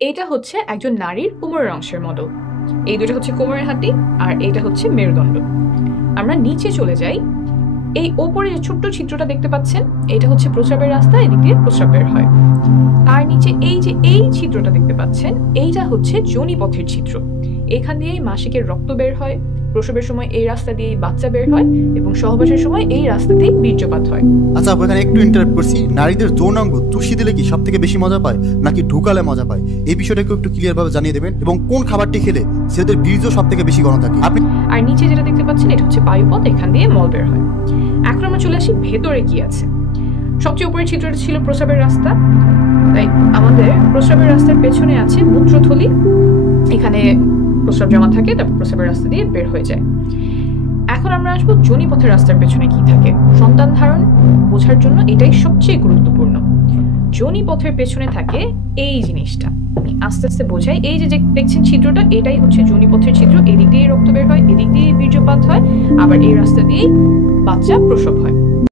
এইটা হচ্ছে একজন নারীর কোমরের অংশের মডেল। এই দুটো হচ্ছে কোমরের হাড্ডি আর এইটা হচ্ছে মেরুদণ্ড। আমরা নিচে চলে যাই। এই ওপরে যে ছোট্ট ছিদ্রটা দেখতে পাচ্ছেন, এটা হচ্ছে প্রস্রাবের রাস্তা, এদিক দিয়ে প্রস্রাব বের হয়। তার নিচে এই ছিদ্রটা দেখতে পাচ্ছেন, এইটা হচ্ছে যোনিপথের ছিদ্র। এখান দিয়েই মাসিকের রক্ত বের হয়, প্রসবের সময় এই রাস্তা দিয়েই বাচ্চা বের হয় এবং সহবাসের সময় এই রাস্তাতেই বীর্যপাত হয়। আচ্ছা, আপু এখানে একটু ইন্টারাপ্ট করছি, নারীদের যৌনাঙ্গ চুষি দিলে কি সব থেকে বেশি মজা পায় নাকি ঢুকালে মজা পায়, এই বিষয়টাকে একটু ক্লিয়ার ভাবে জানিয়ে দেবেন, এবং কোন খাবারটি খেলে ছেলেদের বীর্য সব থেকে বেশি ঘন থাকে আপনি। আর নিচে যেটা দেখতে পাচ্ছেন, এটা হচ্ছে বায়ুপথ, এখান দিয়ে মল বের হয়। এখন আমরা চলে আসি ভেতরে কি আছে। সবচেয়ে উপরের ছিদ্রটা ছিল প্রস্রাবের রাস্তা, তাই আমাদের প্রস্রাবের রাস্তার পেছনে আছে মূত্রথলি। এখানে প্রস্রাব জমা থাকে, তারপর প্রস্রাবের রাস্তা দিয়ে বের হয়ে যায়। এখন আমরা আসবো যোনিপথের রাস্তার পেছনে কি থাকে। সন্তান ধারণ বোঝার জন্য এটাই সবচেয়ে গুরুত্বপূর্ণ। যোনিপথের পেছনে থাকে এই জিনিসটা, আস্তে আস্তে বোঝাই। এই যে দেখছেন ছিদ্রটা, এটাই হচ্ছে যোনিপথের ছিদ্র। এদিক দিয়ে রক্ত বের হয়, এদিক দিয়ে বীর্যপাত হয়, আবার এই রাস্তা দিয়েই বাচ্চা প্রসব হয়।